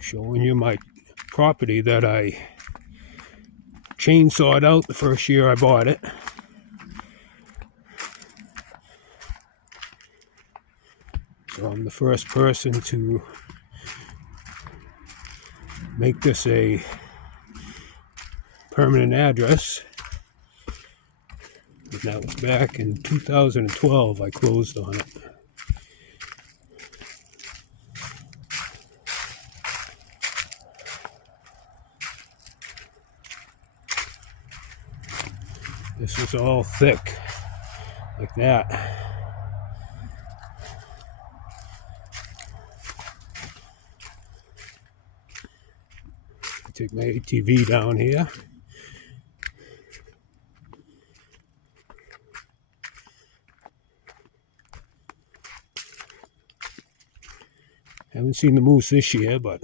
Showing you my property that I chainsawed out the first year I bought it. So I'm the first person to make this a permanent address. And that was back in 2012 I closed on it. This was all thick, like that. Take my ATV down here. Haven't seen the moose this year, but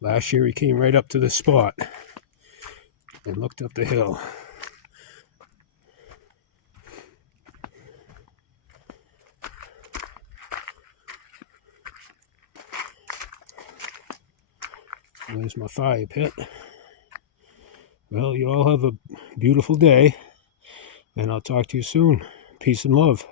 last year he came right up to the spot and looked up the hill. There's my fire pit. Well, you all have a beautiful day, and I'll talk to you soon. Peace and love.